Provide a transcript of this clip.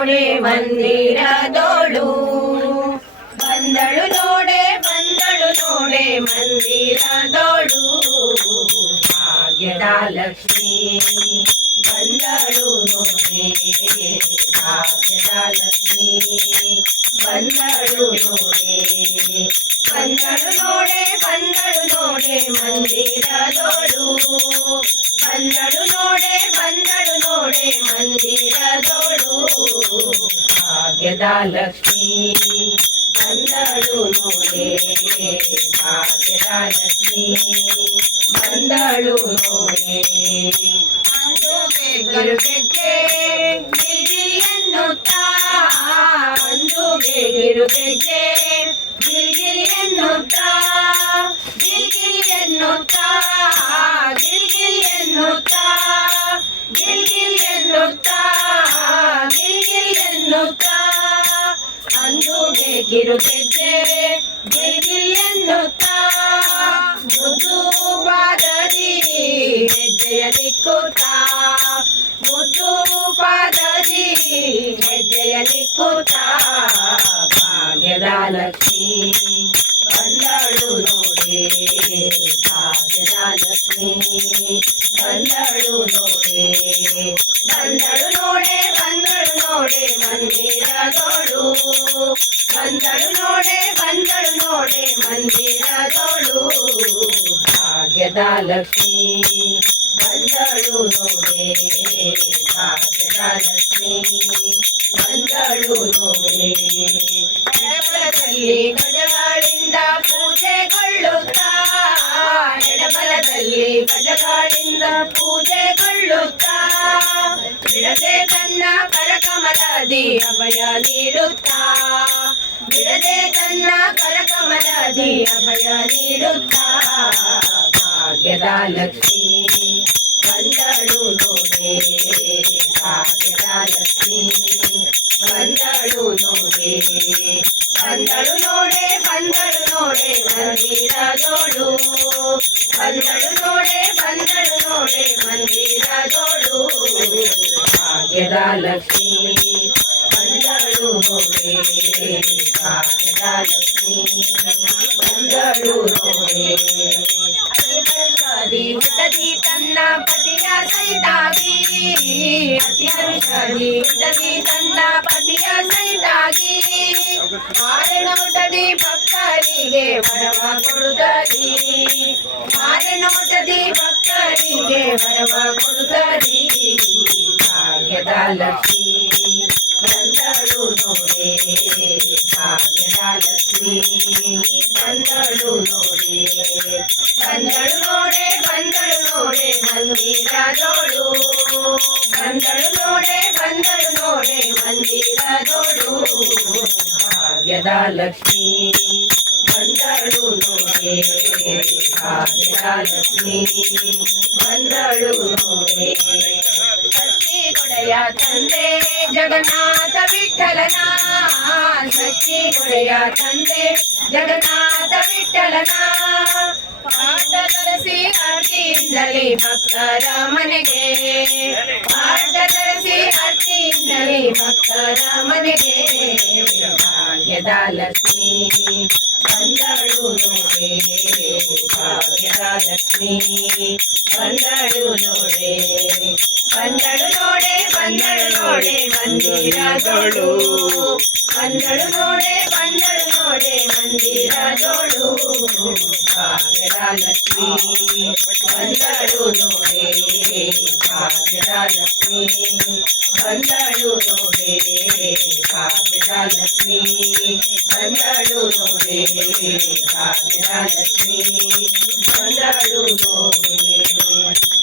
ನೋಡೆ ಮಂದಿರದೋಳು ಬಂದಳು ನೋಡೆ ಮಂದಿರದೋಳು ಭಾಗ್ಯದ ಲಕ್ಷ್ಮೀ ಬಂದಳು ನೋಡೆ ಭಾಗ್ಯದ ಲಕ್ಷ್ಮೀ ಬಂದಳು ನೋಡೆ ಮಂದಿರದೋಳು ಬಂದಳು ನೋಡೆ ಮಂದಿರದೋಳು ಭಾಗ್ಯದ ಲಕ್ಷ್ಮೀ ಬಂದಳು ನೋಡೆ ಭಾಗ್ಯದ ಲಕ್ಷ್ಮೀ ಬಂದಳು ನೋಡೆ ಗಿರುಗೆಜ್ಜೆ ಗಿರಿ ಎನ್ನುತ್ತಾ ಒಂದು ಗಿರುಗೆಜ್ಜೆ ಗಿರಿ ಎನ್ನುತ್ತಾ ಗಿರಿ ಎನ್ನುತ್ತಾ ಗಿರಿ ಎನ್ನುತ್ತಾ ಗಿರಿ ಎನ್ನುತ್ತಾ ಗಿರಿ ಎನ್ನುತ್ತಾ ಅಂದುಗೆ ಗಿರುಗೆಜ್ಜೆ ಗಿರಿ ಎನ್ನುತ್ತಾ ಮುದ್ದು ಪಾದದಿ ಹೆಜ್ಜೆಯ ನಿಕ್ಕುತ್ತಾ ಮುದ್ದು ಪಾದದಿ ಹೆಜ್ಜೆಯ ನಿಕ್ಕುತ್ತಾ ಭಾಗ್ಯದ ಲಕ್ಷ್ಮೀ ಬಂದಳು ನೋಡೆ ಭಾಗ್ಯದ ಲಕ್ಷ್ಮೀ ಬಂದಳು ನೋಡೆ ಮಂದಿರದೋಳು ಬಂದಳು ನೋಡೆ ಮಂದಿರದೋಳು ಭಾಗ್ಯದ ಲಕ್ಷ್ಮೀ ಬಂದಳು ನೋಡೆ ಭಾಗ್ಯದ ಲಕ್ಷ್ಮೀ ಬಂದಳು ನೋಡೆ ಎಡಬಲದಲ್ಲಿ ಗಜಗಳಿಂದ ಪೂಜೆಗೊಳ್ಳುತ್ತಾ ಎಡಬಲದಲ್ಲಿ ಗಜಗಳಿಂದ ಪೂಜೆಗೊಳ್ಳುತ್ತಾ ಬಿಡದೆ ತನ್ನ ಕರಕಮಲದಿ ಅಭಯ ನೀಡುತ್ತಾ ಬಿಡದೆ ತನ್ನ ಕರಕಮಲದಿ ಅಭಯ ನೀಡುತ್ತಾ ಭಾಗ್ಯದ ಲಕ್ಷ್ಮೀ ಬಂದಳು ನೋಡೆ ಭಾಗ್ಯದ ಲಕ್ಷ್ಮೀ ಬಂದಳು ನೋಡೆ ಮಂದಿರದೋಳು ಬಂದಳು ನೋಡೆ ಮಂದಿರದೋಳು ಭಾಗ್ಯದ ಲಕ್ಷ್ಮೀ ಬಂದಳು ನೋಡೆ ಭಾಗ್ಯದ ಲಕ್ಷ್ಮೀ ಬಂದಳು ನೋಡೆ ಹುಟ್ಟದಿ ತನ್ನ ಪತಿಯ ಸೈತಾಗಿ ಅತಿ ಹರುಷದಿ ಹುಟ್ಟದಿ ತನ್ನ ಪತಿಯ ಸೈತಾಗಿ ಮಾರಣ ಹುಟ್ಟದಿ ಭಕ್ತರಿಗೆ ವರವ ಕೊಡುತ್ತದಿ ಮಾರಣ ಹುಟ್ಟದಿ ಭಕ್ತರಿಗೆ ವರವ ಕೊಡುತ್ತದಿ ಭಾಗ್ಯದ ಲಕ್ಷ್ಮೀ ಬಂದಳು ನೋಡೆ ಭಾಗ್ಯದ ಲಕ್ಷ್ಮೀ ಬಂದಳು ನೋಡೆ ಮಂದಿರದೋಳು ಬಂದಳು ನೋಡೆ ಮಂದಿರದೋಳು ಭಾಗ್ಯದ ಲಕ್ಷ್ಮೀ ಬಂದಳು ನೋಡೆ ಭಾಗ್ಯದ ಲಕ್ಷ್ಮೀ ಬಂದಳು ನೋಡೆ ಷಷ್ಠಿ ಕೊಡೆಯ ತಂದೆ ಜಗನ್ನಾಥ ವಿಠಲನ ಷಷ್ಠಿ ಕೊಡೆಯ ತಂದೆ ಜಗನ್ನಾಥ ವಿಠಲನ ಪಾಠ ತರಿಸಿ ಅರ್ತಿಯಿಂದಲೇ ಭಕ್ತರ ಮನೆಗೆ ಪಾಠ ತರಿಸಿ ಅರ್ತಿಯಿಂದಲೇ ಭಕ್ತರ ಮನೆಗೆ ಭಾಗ್ಯದ ಲಕ್ಷ್ಮೀ ಬಂದಳು ನೋಡೆ ಭಾಗ್ಯದ ಲಕ್ಷ್ಮೀ ಬಂದಳು ನೋಡೆ ಮಂದಿರದೋಳು ಬಂದಳು ನೋಡೆ ಮಂದಿರದೋಳು ಭಾಗ್ಯದ ಲಕ್ಷ್ಮೀ ಬಂದಳು ನೋಡೆ ಭಾಗ್ಯದ ಲಕ್ಷ್ಮೀ ಬಂದಳು ನೋಡೆ ಭಾಗ್ಯದ ಲಕ್ಷ್ಮೀ ಬಂದಳು ನೋಡೆ ಭಾಗ್ಯದ ಲಕ್ಷ್ಮೀ ಬಂದಳು ನೋಡೆ